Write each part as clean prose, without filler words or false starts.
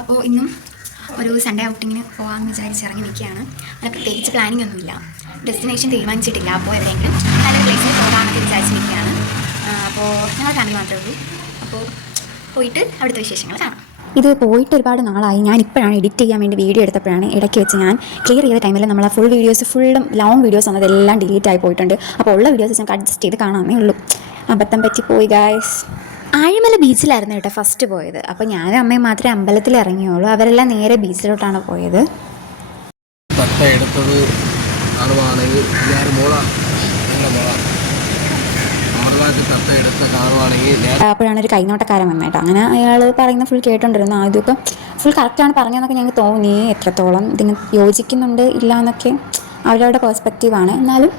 അപ്പോൾ ഇന്നും ഒരു സൺഡേ ഔട്ടിങ്ങിന് പോകാമെന്ന് വിചാരിച്ചിറങ്ങി നിൽക്കുകയാണ്. അങ്ങനെ പ്രത്യേകിച്ച് പ്ലാനിങ് ഒന്നുമില്ല, ഡെസ്റ്റിനേഷൻ തീരുമാനിച്ചിട്ടില്ല. അപ്പോൾ എവിടെയെങ്കിലും നല്ലൊരു പ്ലേസിൽ പോകാമെന്ന് വിചാരിച്ച് നിൽക്കുകയാണ്. അപ്പോൾ ഞങ്ങൾ ഫാമിലി മാത്രമേ ഉള്ളൂ. അപ്പോൾ പോയിട്ട് അവിടുത്തെ വിശേഷങ്ങൾ കാണാം. ഇത് പോയിട്ട് ഒരുപാട് നാളായി. ഞാൻ ഇപ്പോഴാണ് എഡിറ്റ് ചെയ്യാൻ വേണ്ടി വീഡിയോ എടുത്തപ്പോഴാണ് ഇടയ്ക്ക് വെച്ച് ഞാൻ ക്ലിയർ ചെയ്ത ടൈമിൽ നമ്മളെ ഫുള്ളും ലോങ് വീഡിയോസ് വന്നതെല്ലാം ഡിലീറ്റ് ആയി പോയിട്ടുണ്ട്. അപ്പോൾ ഉള്ള വീഡിയോസ് ഞാൻ അഡ്ജസ്റ്റ് ചെയ്ത് കാണാമേ ഉള്ളൂ. അബദ്ധം പറ്റി പോയി ഗായ്സ്. ആഴിമല ബീച്ചിലായിരുന്നു കേട്ടോ ഫസ്റ്റ് പോയത്. അപ്പോൾ ഞാനും അമ്മയും മാത്രമേ അമ്പലത്തിൽ ഇറങ്ങിയുള്ളൂ. അവരെല്ലാം നേരെ ബീച്ചിലോട്ടാണ് പോയത്. അപ്പോഴാണ് ഒരു കൈനോട്ടക്കാരൻ വന്നേട്ടോ. അങ്ങനെ അയാൾ പറയുന്ന ഫുൾ കേട്ടോണ്ടിരുന്നു. ആദ്യമൊക്കെ ഫുൾ കറക്റ്റാണ് പറഞ്ഞതെന്നൊക്കെ ഞങ്ങൾക്ക് തോന്നി. എത്രത്തോളം ഇതിന് യോജിക്കുന്നുണ്ട് ഇല്ല എന്നൊക്കെ അവരവരുടെ പെർസ്പെക്റ്റീവാണ്. എന്നാലും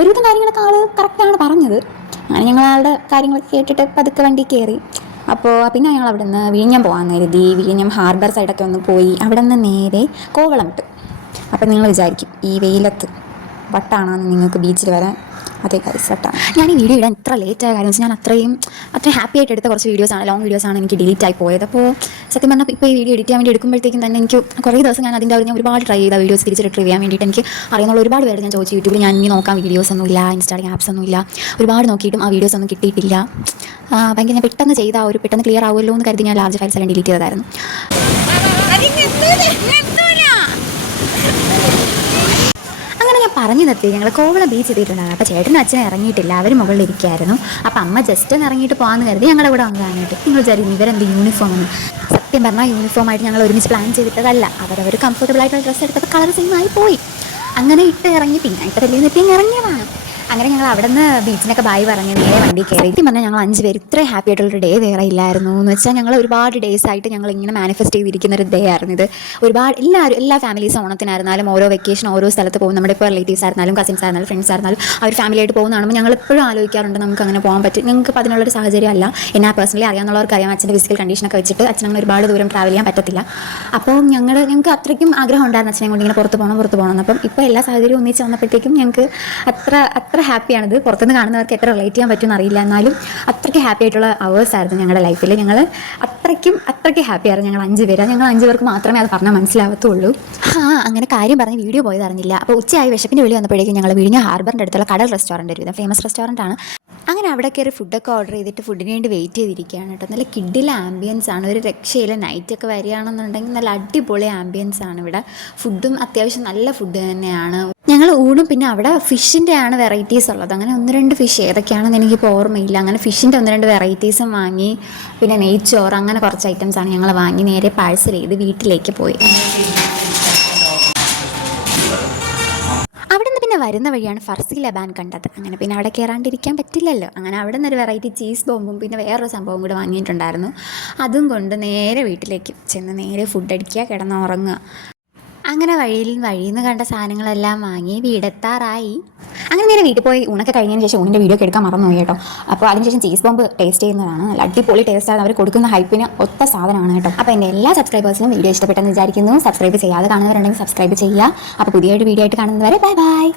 ഒരുവിധം കാര്യങ്ങളൊക്കെ ആൾ കറക്റ്റാണ് പറഞ്ഞത്. അങ്ങനെ ഞങ്ങളാളുടെ കാര്യങ്ങളൊക്കെ കേട്ടിട്ട് പതുക്കെ വണ്ടി കയറി. അപ്പോൾ പിന്നെ ഞങ്ങൾ അവിടെ നിന്ന് വിഴിഞ്ഞം പോകാമെന്ന് കരുതി. വിഴിഞ്ഞം ഹാർബർ സൈഡൊക്കെ ഒന്ന് പോയി അവിടെ നിന്ന് നേരെ കോവളം വിട്ടു. അപ്പോൾ നിങ്ങൾ വിചാരിക്കും ഈ വെയിലത്ത് വട്ടാണെന്ന് നിങ്ങൾക്ക് ബീച്ചിൽ വരാൻ. അതേ ഗൈസ് വട്ടാണ്. ഞാൻ ഈ വീഡിയോ ഇടാൻ ഇത്ര ലേറ്റായ കാര്യം വെച്ചാൽ ഞാൻ അത്രയും ഹാപ്പി ആയിട്ട് എടുത്ത കുറച്ച് വീഡിയോസാണ്, ലോങ് വീഡിയോസാണ് എനിക്ക് ഡിലീറ്റ് ആയി പോയത്. അപ്പോൾ സത്യം പറഞ്ഞാൽ ഇപ്പോൾ ഈ വീഡിയോ എഡിറ്റ് ചെയ്യാൻ വേണ്ടി എടുക്കുമ്പോഴത്തേക്കും തന്നെ എനിക്ക് കുറേ ദിവസം ഞാൻ അതിൻ്റെ ഞാൻ ഒരുപാട് ട്രൈ ചെയ്ത വീഡിയോസ് തിരിച്ച് റിട്രീവ് ചെയ്യാൻ വേണ്ടിയിട്ട് എനിക്ക് അറിയുന്ന ഒരുപാട് പേര് ഞാൻ ചോദിച്ചു. യൂട്യൂബിൽ ഞാൻ ഇനി നോക്കാൻ വീഡിയോസ് ഒന്നുമില്ല, ഇൻസ്റ്റാഗ്രാം ആപ്സ് ഒന്നുമില്ല, ഒരുപാട് നോക്കിയിട്ടും ആ വീഡിയോസ് ഒന്നും കിട്ടിയിട്ടില്ല. ഭയങ്കര ഞാൻ പെട്ടെന്ന് ചെയ്ത പെട്ടെന്ന് ക്ലിയർ ആവുമല്ലോ എന്ന് കരുതി ഞാൻ ലാർജ് ഫയൽസ് എല്ലാം ഡിലീറ്റ് ചെയ്തതായിരുന്നു. അങ്ങനെ ഞാൻ പറഞ്ഞു നിർത്തി. ഞങ്ങൾ കോവളം ബീച്ച് എത്തിയിട്ടുണ്ടായിരുന്നു. അപ്പോൾ ചേട്ടനും അച്ഛനും ഇറങ്ങിയിട്ടില്ല, അവർ മുകളിൽ ഇരിക്കുകയായിരുന്നു. അപ്പോൾ അമ്മ ജസ്റ്റ് ഒന്ന് ഇറങ്ങിയിട്ട് പോകാമെന്ന് കരുതി ഞങ്ങളുടെ കൂടെ വന്നതാനായിട്ട്. നിങ്ങൾ വിചാരിക്കും ഇവരെന്ത് യൂണിഫോമെന്ന്. സത്യം പറഞ്ഞാൽ യൂണിഫോമായിട്ട് ഞങ്ങൾ ഒരുമിച്ച് പ്ലാൻ ചെയ്തിട്ടതല്ല. അവരവർ കംഫർട്ടബിൾ ആയിട്ടുള്ള ഡ്രസ്സ് എടുത്തപ്പോൾ കളർ സെയിം ആയി പോയി. അങ്ങനെ ഇട്ട് ഇറങ്ങി. പിന്നെ ഇട്ടതല്ലേ നിപ്പിങ് ഇറങ്ങിയതാണ്. അങ്ങനെ ഞങ്ങൾ അവിടെ നിന്ന് ബീച്ചിനൊക്കെ ബായ് പറഞ്ഞ് നേരെ വണ്ടി കയറി. സത്യം പറഞ്ഞാൽ ഞങ്ങൾ 5 പേര് ഇത്രയും ഹാപ്പി ആയിട്ടുള്ളൊരു ഡേ വേറെ ഇല്ലായിരുന്നു. എന്ന് വെച്ചാൽ ഞങ്ങൾ ഒരുപാട് ഡേയ്സ് ആയിട്ട് ഞങ്ങൾ ഇങ്ങനെ മാനിഫെസ്റ്റ് ചെയ്തിരിക്കുന്ന ഒരു ഡേ ആയിരുന്നു ഇത്. ഒരുപാട് എല്ലാ ഫാമിലീസും ഓണത്തിനായിരുന്നാലും ഓരോ വെക്കേഷൻ ഓരോ സ്ഥലത്ത് പോകും. നമ്മുടെ ഇപ്പോൾ റിലേറ്റീവ്സ് ആയിരുന്നാലും കസിൻസ് ആയിരുന്നാലും ഫ്രണ്ട്സ് ആയിരുന്നാലും അവർ ഫാമിലിയായിട്ട് പോകുന്ന കാണുമ്പോൾ ഞങ്ങൾ എപ്പോഴും ആലോചിക്കാറുണ്ട് നമുക്ക് അങ്ങനെ പോകാൻ പറ്റും. ഞങ്ങൾക്ക് അപ്പോൾ അതിനുള്ളൊരു സാഹചര്യം അല്ല. എന്നെ പേഴ്സണലി അറിയാവുന്നവർക്ക് അറിയാം. അച്ഛൻ്റെ ഫിസിക്കൽ കണ്ടീഷനൊക്കെ വെച്ചിട്ട് അച്ഛനങ്ങനെ ഒരുപാട് ദൂരം ട്രാവൽ ചെയ്യാൻ പറ്റത്തില്ല. അപ്പോൾ ഞങ്ങൾക്ക് അത്രയ്ക്കും ആഗ്രഹം ഉണ്ടായിരുന്നു അച്ഛനെ കൊണ്ട് ഇങ്ങനെ പുറത്ത് പോകണം. അപ്പം ഇപ്പോൾ എല്ലാ സാഹചര്യവും ഒന്നിച്ച് വന്നപ്പോഴത്തേക്കും ഞങ്ങൾക്ക് അത്ര ഹാപ്പിയാണിത്. പുറത്തുനിന്ന് കാണുന്നവർക്ക് എത്ര റിലേറ്റ് ചെയ്യാൻ പറ്റുമെന്ന് അറിയില്ല. എന്നാലും അത്രയ്ക്ക് ഹാപ്പി ആയിട്ടുള്ള അവേഴ്സ് ആയിരുന്നു ഞങ്ങളുടെ ലൈഫിൽ. ഞങ്ങൾ അത്രയ്ക്ക് ഹാപ്പിയായിരുന്നു. ഞങ്ങൾ 5 പേരാണ്. ഞങ്ങൾ 5 പേർക്ക് മാത്രമേ അത് പറഞ്ഞാൽ മനസ്സിലാവത്തുള്ളൂ. അങ്ങനെ കാര്യം പറഞ്ഞ് വീഡിയോ പോയത് അറിഞ്ഞില്ല. അപ്പോൾ ഉച്ചയായി വിശപ്പിൻ്റെ വിളി വന്നപ്പോഴേക്കും ഞങ്ങൾ വിഴിഞ്ഞ ഹാർബറിൻ്റെ അടുത്തുള്ള കടൽ റെസ്റ്റോറൻറ്റ് ഒരു ഫേമസ് റെസ്റ്റോറൻ്റ് ആണ്. അങ്ങനെ അവിടെ കയറി ഫുഡൊക്കെ ഓർഡർ ചെയ്തിട്ട് ഫുഡിന് വേണ്ടി വെയിറ്റ് ചെയ്തിരിക്കുകയാണ് കേട്ടോ. നല്ല കിഡിലെ ആംബിയൻസ് ആണ്. ഒരു രക്ഷയില്ല. നൈറ്റൊക്കെ വരികയാണെന്നുണ്ടെങ്കിൽ നല്ല അടിപൊളി ആംബിയൻസ് ആണ് ഇവിടെ. ഫുഡും അത്യാവശ്യം നല്ല ഫുഡ് തന്നെയാണ്. ഞങ്ങൾ ഊണും പിന്നെ അവിടെ ഫിഷിൻ്റെ ആണ് വെറൈറ്റീസ് ഉള്ളത്. അങ്ങനെ 1-2 ഫിഷ് ഏതൊക്കെയാണെന്ന് എനിക്കിപ്പോൾ ഓർമ്മയില്ല. അങ്ങനെ ഫിഷിൻ്റെ 1-2 വെറൈറ്റീസും വാങ്ങി. പിന്നെ നെയ്ച്ചോറ് അങ്ങനെ കുറച്ച് ഐറ്റംസാണ് ഞങ്ങൾ വാങ്ങി നേരെ പാഴ്സൽ ചെയ്ത് വീട്ടിലേക്ക് പോയി. അവിടെ നിന്ന് പിന്നെ വരുന്ന വഴിയാണ് ഫർസി ലബാൻ കണ്ടത്. അങ്ങനെ പിന്നെ അവിടെ കയറാണ്ടിരിക്കാൻ പറ്റില്ലല്ലോ. അങ്ങനെ അവിടെ നിന്നൊരു വെറൈറ്റി ചീസ് ബോംബും പിന്നെ വേറൊരു സംഭവം കൂടെ വാങ്ങിയിട്ടുണ്ടായിരുന്നു. അതും കൊണ്ട് നേരെ വീട്ടിലേക്ക് ചെന്ന് നേരെ ഫുഡ് അടിക്കുക, കിടന്നുറങ്ങുക. അങ്ങനെ വഴിയിൽ നിന്ന് കണ്ട സാധനങ്ങളെല്ലാം വാങ്ങി വീടെത്താറായി. അങ്ങനെ നേരെ വീട്ടിൽ പോയി ഊണൊക്കെ കഴിഞ്ഞതിന് ശേഷം ഊണിൻ്റെ വീഡിയോ ഒക്കെ എടുക്കാൻ മറന്നുപോയി കേട്ടോ. അപ്പോൾ അതിനുശേഷം ചീസ് ബോംബ് ടേസ്റ്റ് ചെയ്യുന്നതാണ്. നല്ല അടിപൊളി ടേസ്റ്റാണ്. അവർ കൊടുക്കുന്ന ഹൈപ്പിന് ഒത്ത സാധനമാണ് കേട്ടോ. അപ്പോൾ എൻ്റെ എല്ലാ സബ്സ്ക്രൈബേഴ്സിനും വീഡിയോ ഇഷ്ടപ്പെട്ടെന്ന് വിചാരിക്കുന്നു. സബ്സ്ക്രൈബ് ചെയ്യാതെ കാണുന്നവരുണ്ടെങ്കിൽ സബ്സ്ക്രൈബ് ചെയ്യുക. അപ്പോൾ പുതിയൊരു വീഡിയോ ആയിട്ട് കാണുന്നവരെ ബൈ.